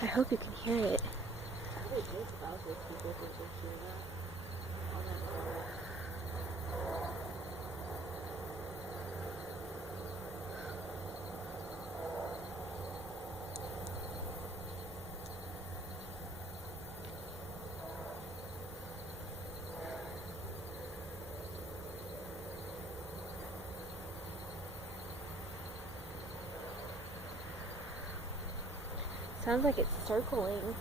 I hope you can hear it. I would think about this people can hear that. Oh my god. Sounds like it's circling.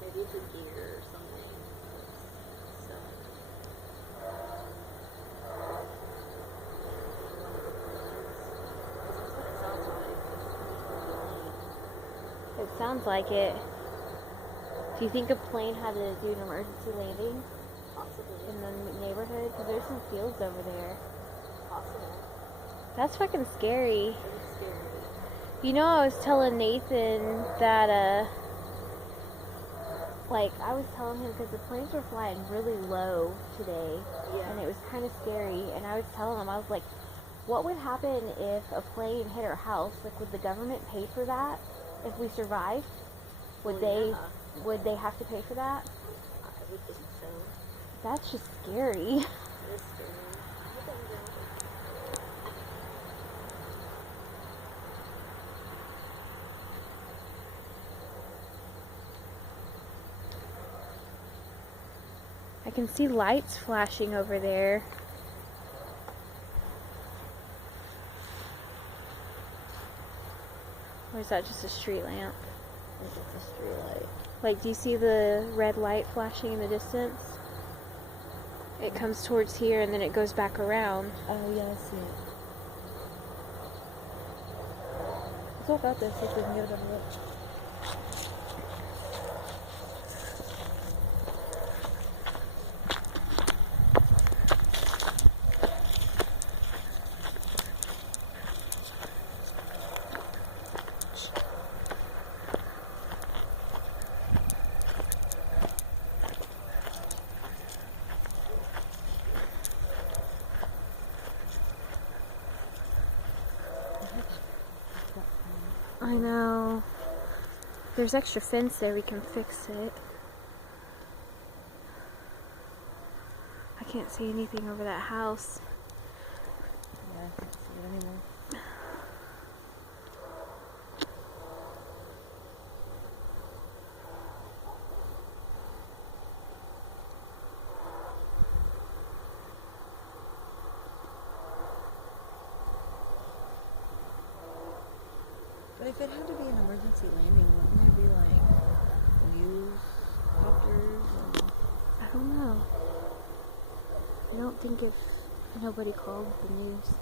Maybe it's a deer or something. So. It sounds like it. Do you think a plane had to do an emergency landing? Possibly. In the neighborhood? Because there's some fields over there. Possible. That's fucking scary. It's scary. You know, I was telling Nathan that, I was telling him because the planes were flying really low today. Yeah. And it was kind of scary. And I was telling him, I was like, what would happen if a plane hit our house? Like, would the government pay for that if we survived? Would they have to pay for that? I would think so. That's just scary. It is scary. I can see lights flashing over there. Or is that just a street lamp? I think it's a street light. Like, do you see the red light flashing in the distance? It comes towards here and then it goes back around. Oh, yeah, I see it. Let's walk out there, see if we can get a better look. I know. There's extra fence there, we can fix it. I can't see anything over that house. Yeah, I can't see it anymore. But if it had to be an emergency landing, wouldn't there be like news copters and... I don't know. I don't think if nobody called the news.